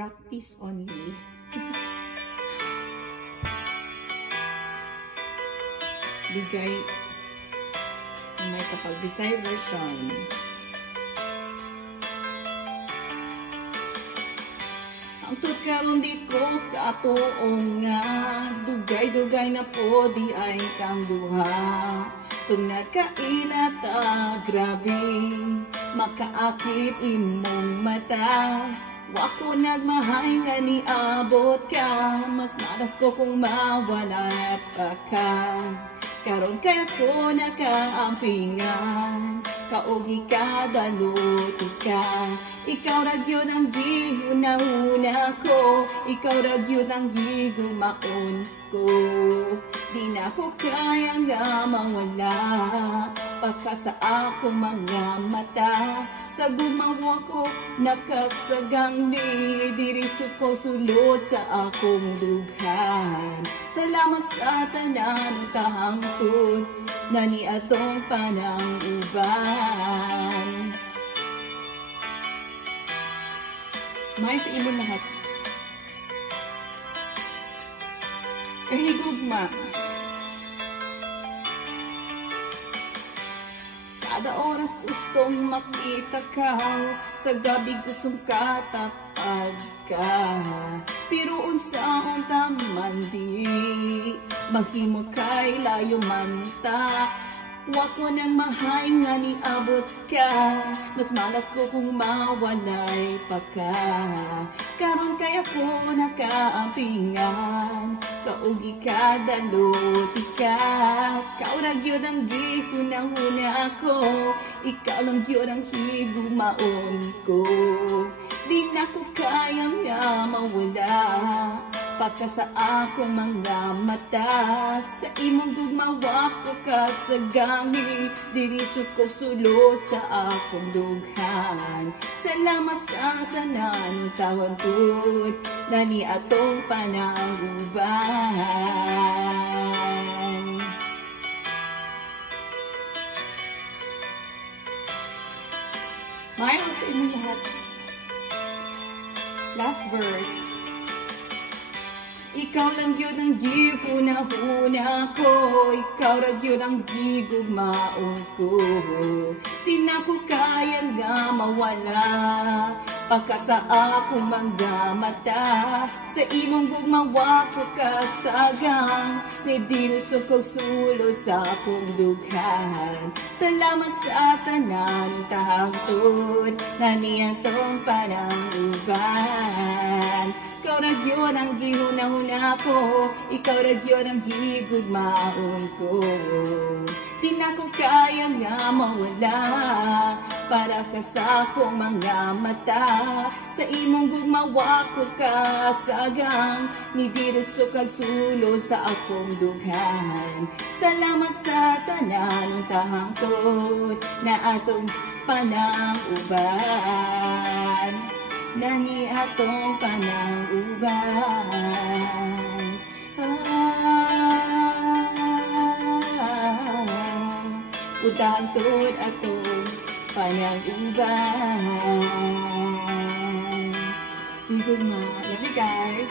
practice only. Bigay may kapag Bisaya version. Ang tutkaroon di ko katuong nga dugay-dugay na po di ay kang duha. Tung nakaila ta grabe makaakit imong mata. Wako nagmahay nga ni abot ka, mas malas ko kung mawala pa ka. Karon kaya ko nakaampingan, kaugi ka, daluti ka. Ikaw ragyo ng gihuna-huna ko, ikaw ragyo ng higumaon ko. Di na ko kaya nga mawala, pagka sa akong mga mata. Sa gumawa ko, nakasagang didirisyo ko sulod sa akong dughan. Salamat sa tanan kahangtod na ni atong panang-uban. May sa imo lahat. Kahigugma. Kada oras gustong makita ka, sa gabi gustong katapad ka. Pero unsaon taman di, maghimo kay layo man ta. Wako nang mahay nga ni abot ka, mas malas ko kung mawalay pa ka. Karon kay ako nakaampingan, kaugi ka, daluti ka. Ikaw lang yun ang gihuna-huna ako, ikaw lang yun ang higumaon ko. Di na ko kayang nga mawala, pagka sa akong mga mata. Sa imong gugmawa ko kasagami, dirisyo ko sulod sa akong dughan. Salamat sa tanan kahangtod na ni atong panang-uban. Mayon sa inyong lahat. Last verse. Ikaw lang yun ang gihuna-huna ko, ikaw lang yun ang gigugmaon ko. Di na ko kaya nga mawala, pagka sa akong mga mata. Sa imong gugmawa ko kasagang, nidinuso ko sulod sa akong dughan. Salamat sa tanan kahangtod na niyatong panang-uban. Ikaw ragyo ang gihuna-huna ko, ikaw ragyo ang higugmaon ko. Di na ko kaya nga mawala, para ka sa akong mga mata. Sa imong gugmawa ko kasagang, nidiruso kag sulo sa akong dughan. Salamat sa tanan kahangtod na atong panang-uban. Nani atong panang-uban. Utang-tod atong panang-uban. Higugma. Love you guys.